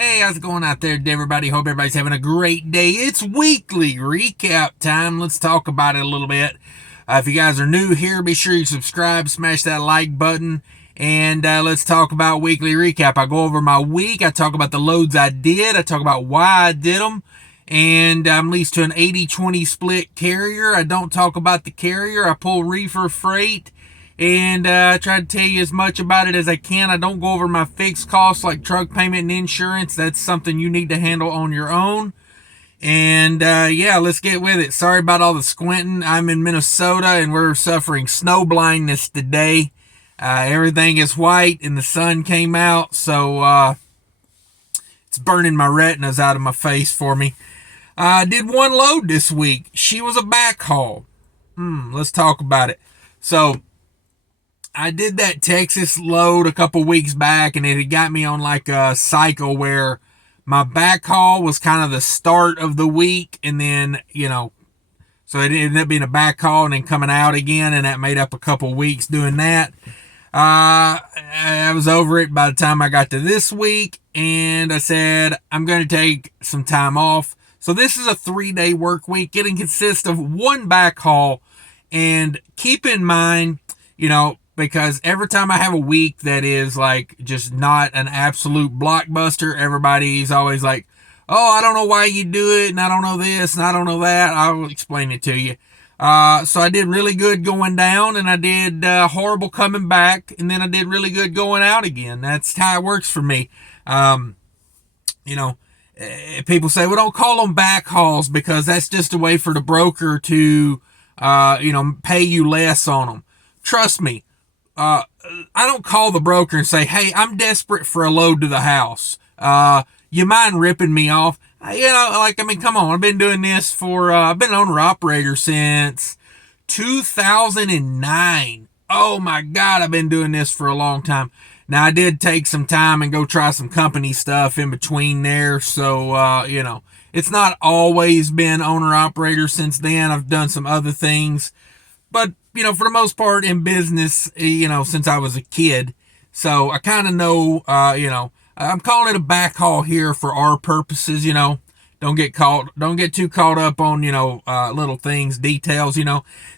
Hey, how's it going out there, everybody? Hope everybody's having a great day. It's weekly recap time. Let's talk about it a little bit. If you guys are new here, be sure you subscribe, smash that like button, and let's talk about weekly recap. I go over my week. I talk about the loads I did. I talk about why I did them. And I'm leased to an 80-20 split carrier. I don't talk about the carrier. I pull Reefer freight and try to tell you as much about it as I can. I don't go over my fixed costs like truck payment and insurance. That's something you need to handle on your own. And yeah, let's get with it. Sorry about all the squinting. I'm in Minnesota and we're suffering snow blindness today. Everything is white and the sun came out, so it's burning my retinas out of my face for me. I did one load this week. She was a backhaul. Let's talk about it. So I did that Texas load a couple weeks back, and it had got me on like a cycle where my backhaul was kind of the start of the week, and then, so it ended up being a backhaul and then coming out again, and that made up a couple weeks doing that. I was over it by the time I got to this week, and I said, I'm going to take some time off. So this is a 3-day work week. It consists of one backhaul, and keep in mind, because every time I have a week that is like just not an absolute blockbuster, everybody's always like, oh, I don't know why you do it, and I don't know this, and I don't know that. I'll explain it to you. So I did really good going down, and I did horrible coming back, and then I did really good going out again. That's how it works for me. People say, well, don't call them backhauls because that's just a way for the broker to, pay you less on them. Trust me. I don't call the broker and say, hey, I'm desperate for a load to the house. You mind ripping me off? Come on. I've been doing this I've been an owner operator since 2009. Oh my God, I've been doing this for a long time. Now, I did take some time and go try some company stuff in between there. So, it's not always been owner operator since then. I've done some other things. But, for the most part in business, since I was a kid. So I kind of know, I'm calling it a backhaul here for our purposes, Don't get too caught up on, little things, details,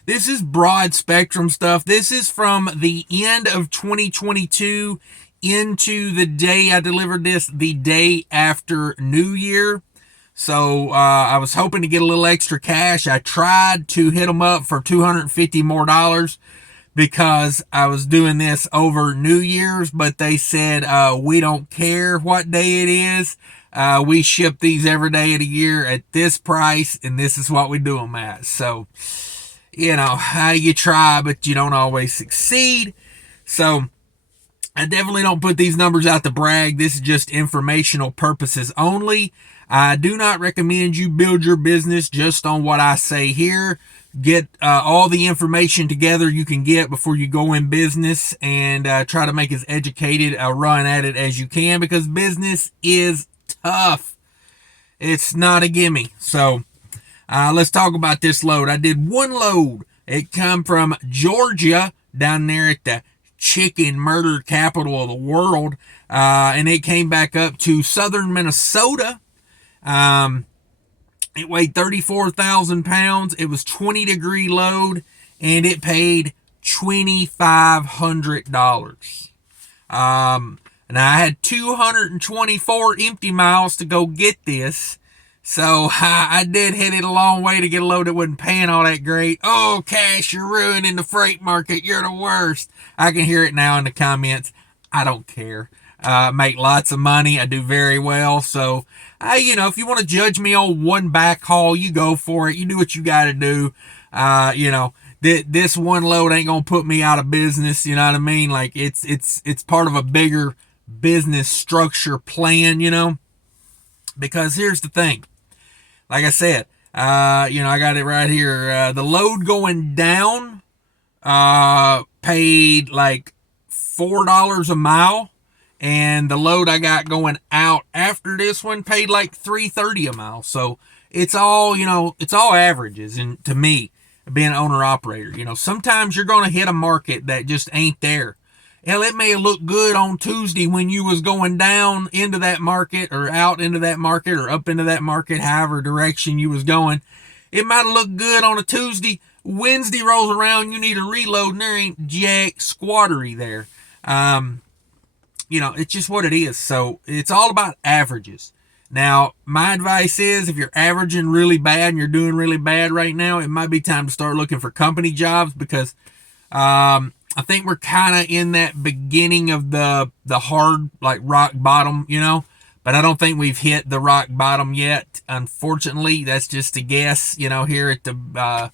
This is broad spectrum stuff. This is from the end of 2022 into the day I delivered this, the day after New Year. So I was hoping to get a little extra cash. I tried to hit them up for $250 more because I was doing this over New Year's, but they said, we don't care what day it is. We ship these every day of the year at this price, and this is what we do them at. So, you try, but you don't always succeed. So I definitely don't put these numbers out to brag. This is just informational purposes only. I do not recommend you build your business just on what I say here. Get all the information together you can get before you go in business, and try to make as educated a run at it as you can, because business is tough. It's not a gimme. So let's talk about this load. I did one load. It come from Georgia, down there at the chicken murder capital of the world, and it came back up to southern Minnesota. It weighed 34,000 pounds. It was 20-degree load, and it paid $2,500. And I had 224 empty miles to go get this. So I did hit it a long way to get a load that wasn't paying all that great. Oh, Cash, you're ruining the freight market. You're the worst. I can hear it now in the comments. I don't care. Make lots of money. I do very well. So, if you want to judge me on one backhaul, you go for it. You do what you got to do. This one load ain't going to put me out of business. You know what I mean? Like it's part of a bigger business structure plan, because here's the thing. Like I said, I got it right here. The load going down, paid like $4 a mile. And the load I got going out after this one paid like $3.30 a mile. So it's all, it's all averages. And to me, being an owner operator, sometimes you're going to hit a market that just ain't there. Hell, it may have looked good on Tuesday when you was going down into that market or out into that market or up into that market, however direction you was going. It might have looked good on a Tuesday. Wednesday rolls around, you need a reload, and there ain't jack squattery there. It's just what it is. So it's all about averages. Now, my advice is if you're averaging really bad and you're doing really bad right now, it might be time to start looking for company jobs because I think we're kind of in that beginning of the hard, like rock bottom, but I don't think we've hit the rock bottom yet. Unfortunately, that's just a guess, here at the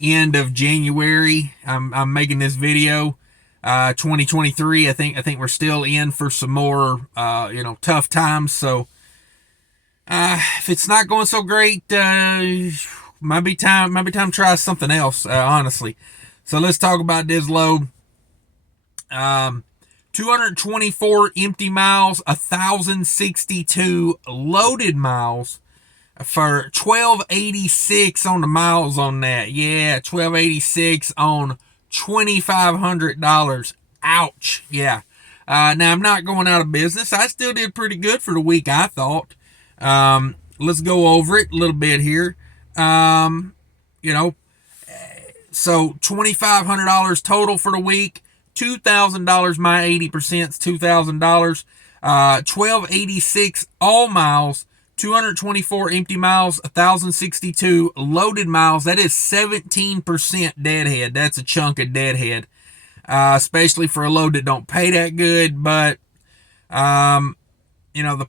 end of January. I'm making this video. 2023, I think we're still in for some more, tough times. So, if it's not going so great, might be time to try something else, honestly. So let's talk about this load. 224 empty miles, 1,062 loaded miles for $1,286 on the miles on that. Yeah, $1,286 on $2,500. Ouch. Yeah. Now I'm not going out of business. I still did pretty good for the week, I thought. Let's go over it a little bit here. So $2,500 total for the week. $2,000, my 80% is $2,000. $1,286 all miles. 224 empty miles, 1,062 loaded miles. That is 17% deadhead. That's a chunk of deadhead, especially for a load that don't pay that good. But the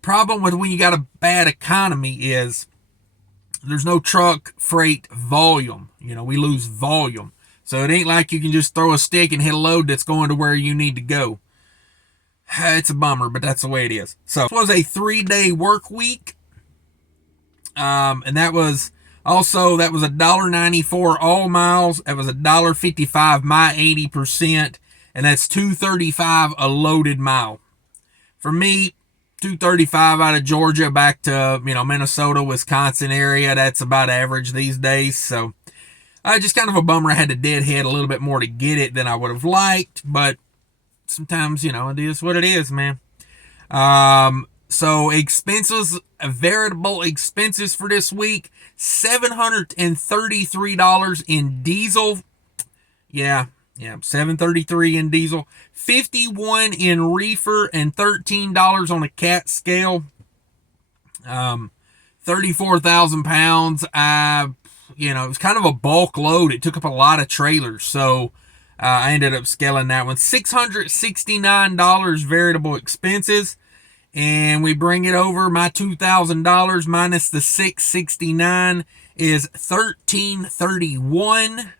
problem with when you got a bad economy is there's no truck freight volume. We lose volume. So it ain't like you can just throw a stick and hit a load that's going to where you need to go. It's a bummer, but that's the way it is. So this was a 3-day work week. And that was $1.94 all miles. That was $1.55 my 80%, and that's $2.35 a loaded mile. For me, $2.35 out of Georgia back to Minnesota, Wisconsin area. That's about average these days. So just kind of a bummer. I had to deadhead a little bit more to get it than I would have liked, but sometimes it is what it is, man. So expenses, variable expenses for this week, $733 in diesel. Yeah, $733 in diesel, $51 in reefer, and $13 on a cat scale. 34,000 pounds. It was kind of a bulk load. It took up a lot of trailers, so I ended up scaling that one. $669 variable expenses. And we bring it over. My $2,000 minus the $669 is $1,331.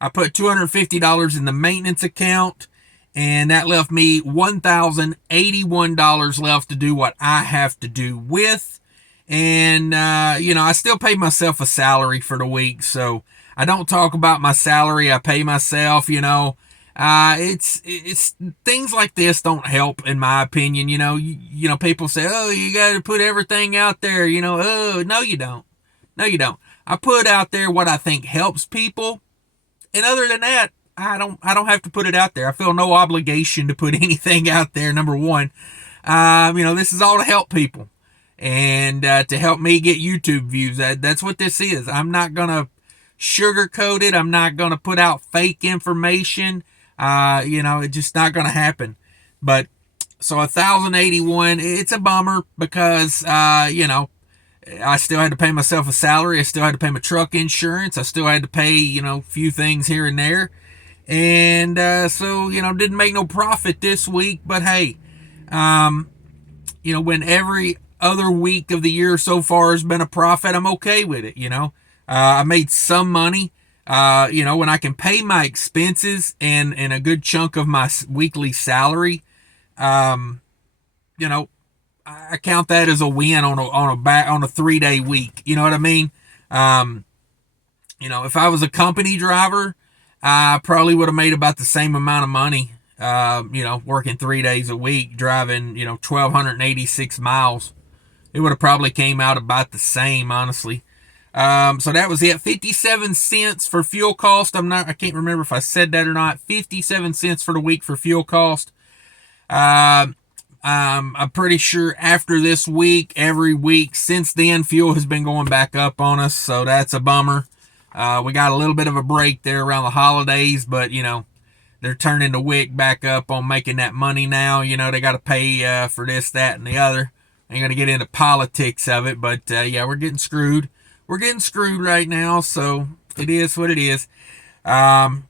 I put $250 in the maintenance account, and that left me $1,081 left to do what I have to do with. And I still pay myself a salary for the week, so I don't talk about my salary. I pay myself. It's things like this don't help, in my opinion. People say, oh, you got to put everything out there. Oh, no, you don't. I put out there what I think helps people, and other than that, I don't have to put it out there. I feel no obligation to put anything out there. Number one, this is all to help people and to help me get YouTube views. That's what this is. I'm not gonna sugarcoat it. I'm not gonna put out fake information. It's just not going to happen. But so 1,081, it's a bummer because, I still had to pay myself a salary. I still had to pay my truck insurance. I still had to pay, a few things here and there. And, didn't make no profit this week. But hey, when every other week of the year so far has been a profit, I'm okay with it. I made some money. When I can pay my expenses and a good chunk of my weekly salary, I count that as a win on a 3-day week. You know what I mean? If I was a company driver, I probably would have made about the same amount of money, working 3 days a week, driving, 1,286 miles. It would have probably came out about the same, honestly. So that was it. 57 cents for fuel cost. I can't remember if I said that or not. 57 cents for the week for fuel cost. I'm pretty sure after this week, every week since then, fuel has been going back up on us. So that's a bummer. We got a little bit of a break there around the holidays, but they're turning the wick back up on making that money now. They got to pay for this, that, and the other. I ain't going to get into politics of it, but yeah, we're getting screwed. We're getting screwed right now, so it is what it is. Like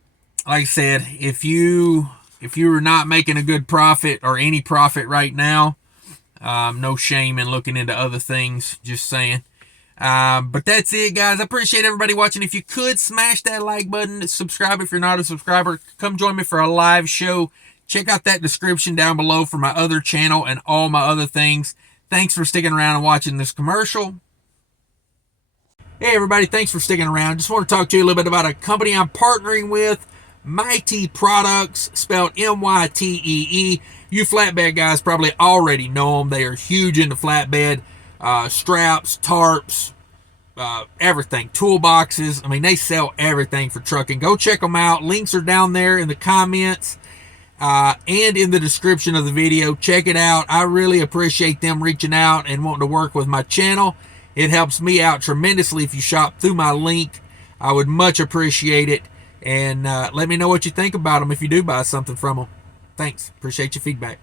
I said, if you are not making a good profit or any profit right now, no shame in looking into other things. Just saying. But that's it, guys. I appreciate everybody watching. If you could smash that like button, subscribe if you're not a subscriber. Come join me for a live show. Check out that description down below for my other channel and all my other things. Thanks for sticking around and watching this commercial. Hey everybody, thanks for sticking around. Just want to talk to you a little bit about a company I'm partnering with, Mighty Products, spelled M-Y-T-E-E. You flatbed guys probably already know them. They are huge into flatbed, straps, tarps, everything, toolboxes. I mean, they sell everything for trucking. Go check them out. Links are down there in the comments and in the description of the video. Check it out. I really appreciate them reaching out and wanting to work with my channel. It helps me out tremendously if you shop through my link. I would much appreciate it. And let me know what you think about them if you do buy something from them. Thanks. Appreciate your feedback.